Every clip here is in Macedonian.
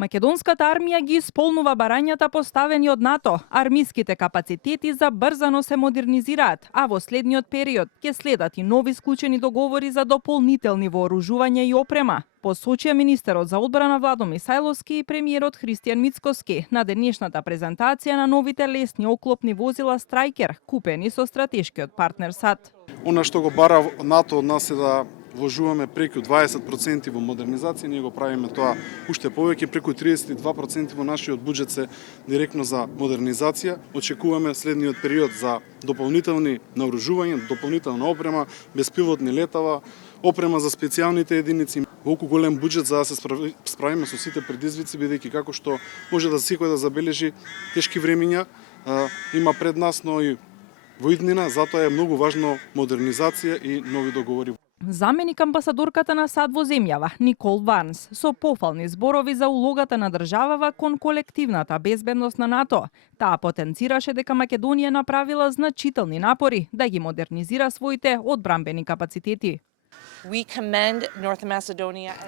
Македонската армија ги исполнува барањата поставени од НАТО. Армиските капацитети забрзано се модернизираат, а во следниот период ќе следат и нови склучени договори за дополнителни вооружување и опрема, посочија министерот за одбрана Владо Мисајловски и премиерот Христијан Мицкоски на денешната презентација на новите лесни оклопни возила Страйкер, купени со стратешкиот партнер САД. Она што го бара НАТО од нас е да вложуваме преку 20% во модернизација, ние го правиме тоа уште повеќе, преку 32% во нашиот буџет се директно за модернизација. Очекуваме следниот период за дополнителни наоружувања, дополнителна опрема, беспилотни летава, опрема за специјалните единици, волку голем буџет за да се справиме со сите предизвици, бидејќи како што може да секој да забележи тешки времиња има пред нас, но и во иднина, затоа е многу важно модернизација и нови договори. Заменик амбасадорката на САД во земјава, Никол Варнс, со пофални зборови за улогата на државава кон колективната безбедност на НАТО. Таа потенцираше дека Македонија направила значителни напори да ги модернизира своите одбранбени капацитети.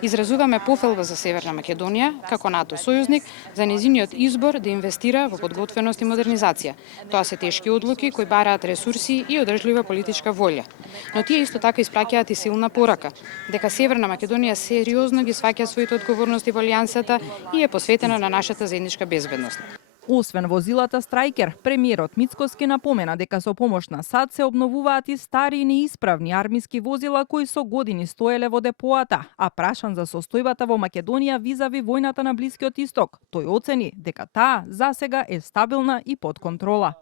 Изразуваме пофалба за Северна Македонија, како НАТО сојузник, за нејзиниот избор да инвестира во подготвеност и модернизација. Тоа се тешки одлуки кои бараат ресурси и одржлива политичка волја. Но тие исто така испраќаат и силна порака, дека Северна Македонија сериозно ги сваќа своите одговорности во алијансата и е посветена на нашата заедничка безбедност. Освен возилата Страйкер, премиерот Мицкоски напомена дека со помош на САД се обновуваат и стари и неисправни армиски возила кои со години стоеле во депоата, а прашан за состојбата во Македонија визави војната на Блискиот Исток, тој оцени дека таа засега е стабилна и под контрола.